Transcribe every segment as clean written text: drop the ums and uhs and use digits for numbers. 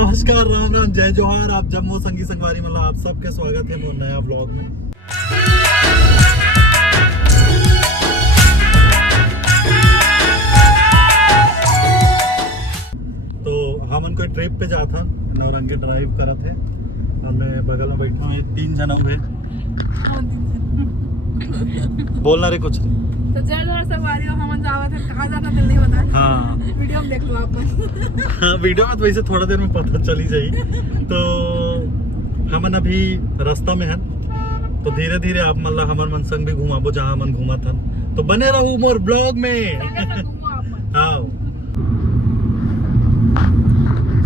नमस्कार, राम राम, जय जोहार। आप जम्मू संगी संगवारी मतलब आप सबके स्वागत है मोर नया व्लॉग में। तो हमन कोई ट्रिप पे जा था, नौरंगी ड्राइव करा थे और मैं बगल में बैठा हूँ। 3 जना हुए। बोलना रे कुछ नहीं। तो जय जोहार सवारी हो, हम जावत है कहाँ जाना दिल नहीं बता। हाँ वीडियो में देख लो आप। हाँ, वीडियो में तो वैसे थोड़ा देर में पता चली जाई। तो हमन अभी रास्ता में हैं, तो धीरे धीरे आप मतलब हमन मन संग भी घुमाबो जहाँ हमन घूमा था। तो बने रहू मोर ब्लॉग में। हाँ,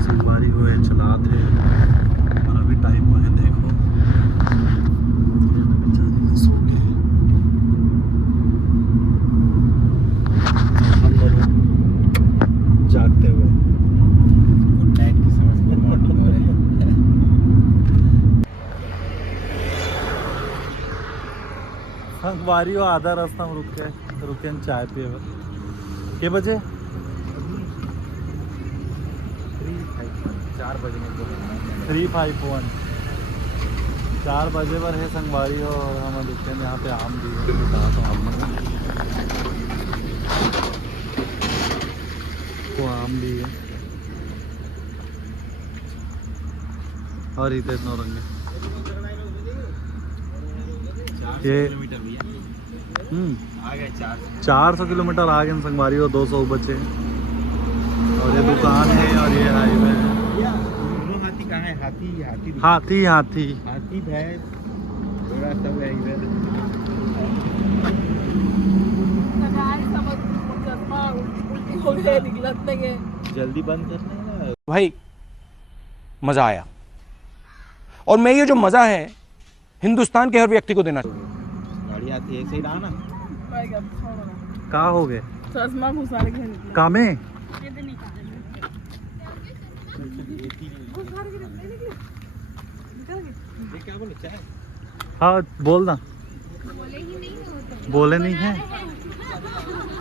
संगवारी हुए चला थे और अभी टाइम हुआ है, देखो सो गए। हम दोनों जागते हुए गुड नाइट की समझ गुड मॉर्निंग हो रहे हैं। संगवारी हो आधा रास्ता में रुके चाय पिए के बजे 4 बजे में तो 351 4 बजे पर है संगवारी हो। और हम रुके हैं यहाँ पे आम भी है, बताया तो आम को आम भी है और इधर नौरंगी ये किलोमीटर भी आ गए 400 किलोमीटर आ गए संगवारी हो। 200 बचे और ये दुकान है और ये हाईवे है। दोनों हाथी कहाँ है? हाथी हाथी हाथी हाथी भैंस थोड़ा सब है इधर। उल्टी हो गए, निकलत नहीं है। जल्दी बंद करना है ना। भाई मजा आया और मैं ये जो मजा है हिंदुस्तान के हर व्यक्ति को देना चाहिए। गाड़ी आती है ऐसे ही रहा ना। कहाँ हो गए चश्मा घुसा के निकला। कामे ये क्या बोलो चाय? हाँ बोलना। बोले नहीं है।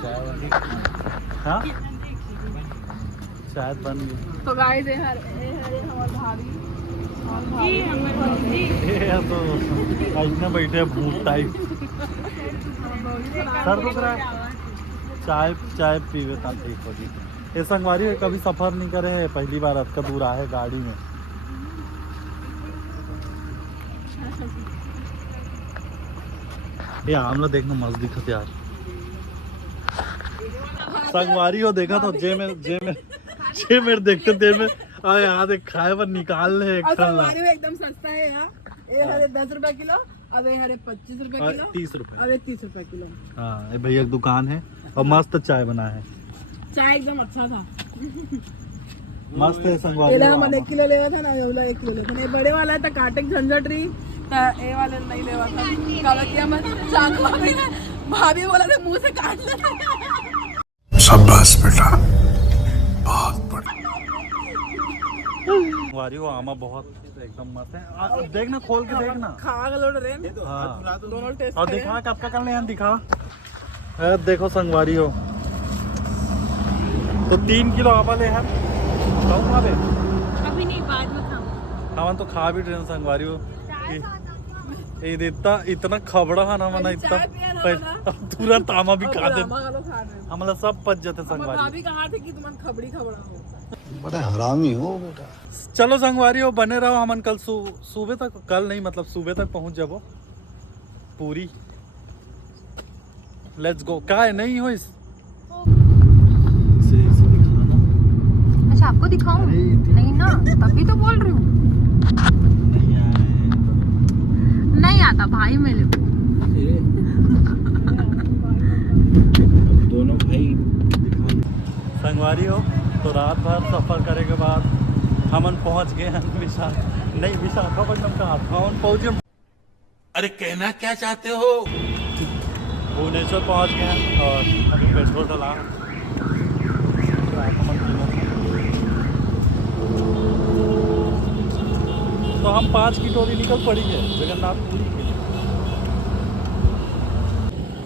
चाय वाली हाँ शायद बन गई। तो गाइस ये हमारे भाभी ये तो ऐसे बैठे हैं भूत टाइप। सर दुख रहा है, चाय पीवे था ठीक होगी। ये संगवारी है, कभी सफर नहीं करे है, पहली बार अटका दूर आए गाड़ी में। ये हम लोग देखना मस्त दिखत यार। संगवारी हो देखा तो जे मेरे देखते देर में अरे यहाँ देख खाए पर निकाल ले एक ठल्ला। एकदम सस्ता है यहाँ। ये हरे 10 रुपए किलो, अब ये हरे 25 रुपए किलो, 30 रुपए। अब ये 30 रुपए किलो। हाँ ये भैया की दुकान है और मस्त चाय बना है। चाय एकदम अच्छा था, मस्त है संगवारी। ये हम 1 किलो लेवा था ना, ये वाला 1 किलो लेवा था। ये बड़े वाला है तो काटे के झंझट रही तो ये वाले नहीं लेवा था। काला किया मैं चाकू भाभी बोला था मुंह से काट ले। शाबाश बेटा, बहुत बढ़िया। संगवारी हो आमा बहुत एकदम मस्त है। देखना खोल के देखना। खा गलोड़ रे। हाँ दोनों टेस्ट और दिखा कब का कर ले दिखा। देखो संगवारी हो तो 3 किलो आमा ले हैं। खाओ बे अभी नहीं, बाद में खाऊं। हम तो खा भी ट्रेन संगवारी हो। ये इतना खबड़ा है ना मना इतना तुरंत आमा भी खा दे। हमारा सब पच जाते संगवारी। भाभी कहा थे कि तुम खबड़ी खबड़ा हो। बड़ा हरामी हो बेटा। चलो संगवारी हो बने रहो। हमन कल सुबह तक, कल नहीं मतलब सुबह तक पहुंच जाबो पूरी। Let's go. का है नहीं हो इस अच्छा आपको दिखाऊं? नहीं ना, तभी तो बोल रही हूँ। नहीं आता भाई मेरे को। दोनों भाई संगवारी हो तो रात भर सफर करे के बाद हमन पहुंच गए हैं विशाखापट्टनम का हम पहुंचे। अरे कहना क्या चाहते हो? भुवनेश्वर पहुंच गए हैं और अभी पेट्रोल डला। तो हम 5 की टोली निकल पड़ी है जगन्नाथपुरी के लिए।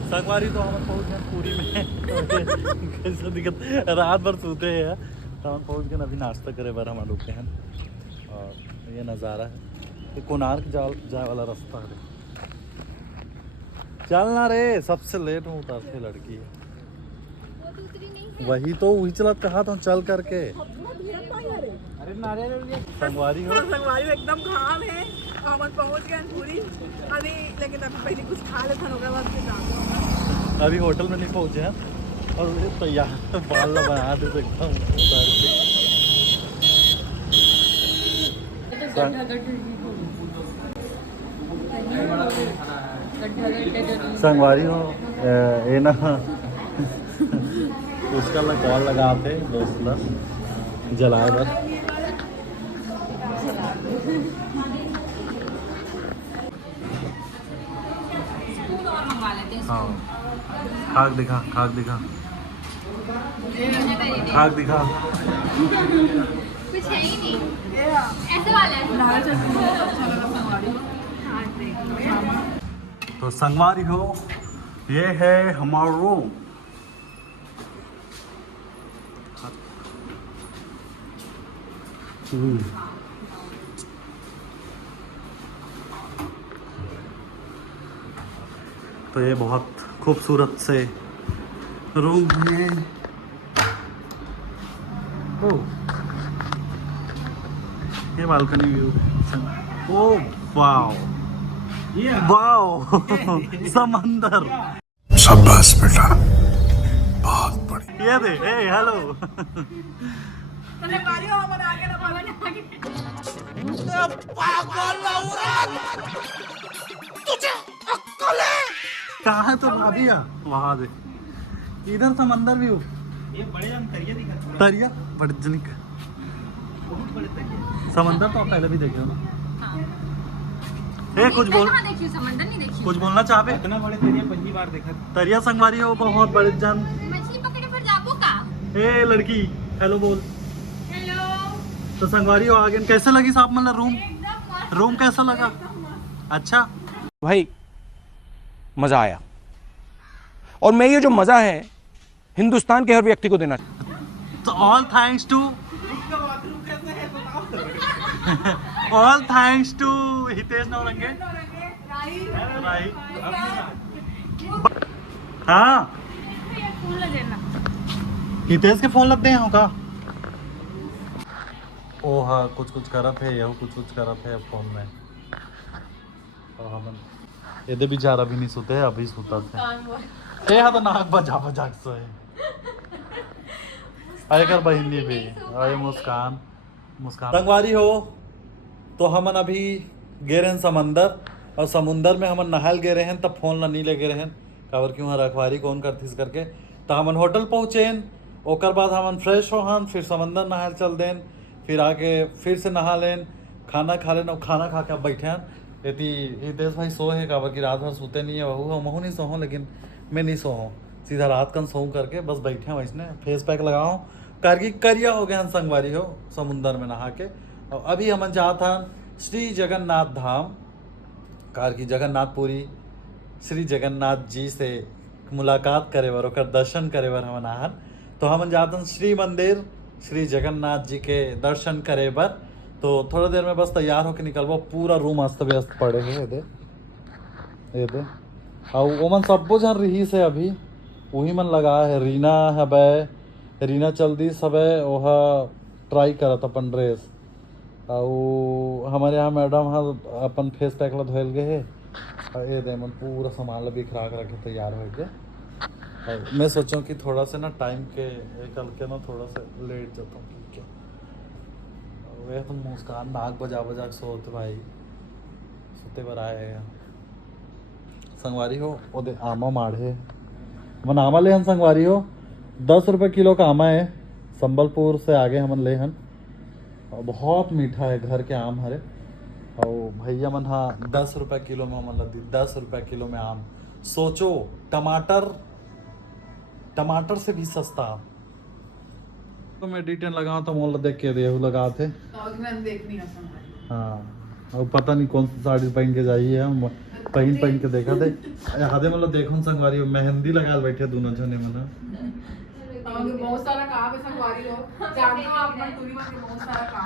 संगवारी तो हम पहुंच गए पूरी में। कैसे दिक्कत रात भर सोते हैं तो हम पहुँच गए अभी नाश्ता करे बार हम रुके हैं और ये नज़ारा है ये कोणार्क जाए वाला रास्ता है। चलना रे सबसे लेट में उतरते लड़की है वही तो वही चलत कहा था चल करके अरे नारियल संगवारी हो संगवारी एकदम खाम है और हम पहुंच गए पूरी अभी लेकिन अभी पहले कुछ खा लेते हैं उसके बाद फिर जाते हैं। अभी होटल में नहीं पहुंचे हैं और ये तैयार बाल बना दे एकदम उतार के। संगवारी हो ये ना उसका मैं कॉल लगाते दोस्त ला जलाए बस हाँ खाक दिखा खाक दिखा खाक दिखा कुछ है ही नहीं ऐसे वाला है दाल चटनी बहुत अच्छा लगा संगवारी। तो संगवारी हो ये है हमारा रूम। तो ये बहुत खूबसूरत से रूम है। ओ ये balcony view oh wow wow समंदर शाबाश बेटा बहुत बढ़िया। ये दे ए हेलो संगवारी हो बना के ना कहाँ है तो भाभी वहां दे इधर समंदर व्यू ये बड़े हम करिए दिखा तरिया बड़े जनिक बहुत बड़े तरिए समंदर तो आप पहले भी देखे हो ना। हाँ। ए कुछ बोल कहाँ देखी समंदर नहीं देखी कुछ बोलना चाहे इतना बड़े तरिए पहली बार देखा। तरिया संगवारी हो बहुत बड़े जन मछली पकड़े पर जाबो का ए लड़की हेलो बोल हेलो तो संगवारी हो आगे कैसे लगी साहब मतलब रूम कैसा लगा अच्छा भाई मज़ा आया और मैं ये जो मज़ा है हिंदुस्तान के हर व्यक्ति को देना तो all thanks to Hitesh Navrange राई हाँ हितेश के फोन लगते हैं का ओ हाँ कुछ करत है यह कुछ करत है फोन में तो हम ये बेचारा भी नहीं सोते अभी सुता थे ए हाँ तो नाक बजा के सोए अरे कर बहिंदी भी अरे मुस्कान संगवारी हो तो हमन अभी गे रहे समंदर और समुंदर में हमन नहाल गे रहे तब फोन नहीं लेके रहे काबर क्यों रखवारी कौन करतीस करके तो हमन होटल पहुँचेन ओकर बाद हमन फ्रेश हो हन फिर समंदर नहाल चल देन फिर आके फिर से नहा लेन खाना खा लेन और खाना खा के अब बैठे हैं यदि हितेश भाई सो है काबर की रात भर सोते नहीं है वहू महू नहीं सोहूँ लेकिन मैं नहीं सोहूँ सीधा रात कन सोहूँ करके बस बैठे हैं वैसने फेस पैक लगाऊँ कारगी करिया हो गया संगवारी हो समुंदर में नहा के और अभी हम जात हन श्री जगन्नाथ धाम कारगी जगन्नाथपुरी श्री जगन्नाथ जी से मुलाकात करे बर ओकर दर्शन करे बर हम नहान तो हम जात हन श्री मंदिर श्री जगन्नाथ जी के दर्शन करे बर तो थोड़ा देर में बस तैयार होके निकलबो पूरा रूम अस्त व्यस्त पड़े है ये दे और ओमन सबो जन रही से अभी वही मन लगा है रीना है बे रीना चलदी सब वह ट्राई करत अपन ड्रेस और हमारे यहाँ मैडम हाँ अपन फेस पैक ला धोल गए है ये दे मन पूरा सामान ला बिखरा के रखे तैयार हो गए मैं सोचूं कि थोड़ा से ना टाइम के कल के ना थोड़ा सा लेट जाता हूँ क्या वे तो मुस्कान नाक बजा के सोते भाई सोते बर आए संगवारी हो ओदे आमा माढ़े मन आमा ले हन संगवारी हो 10 रुपये किलो का आमा है संबलपुर से आगे हमन ले हन और बहुत मीठा है घर के आम हरे और भैया मन हाँ 10 रुपये किलो में हमन लदी 10 रुपये किलो में आम सोचो टमाटर से भी सस्ता तो मैं डिटेल लगाऊँ तो मोल देख के दे लगा थे हाँ और पता नहीं कौन सी साड़ी पहन के जाइए हम पहन के देखा थे हाथे मतलब देखो संगवारी मेहंदी लगा बैठे दोनों जने मन बहुत सारा काम है संगवारी लोग जानते हो आप मन टूरी में बहुत सारा काम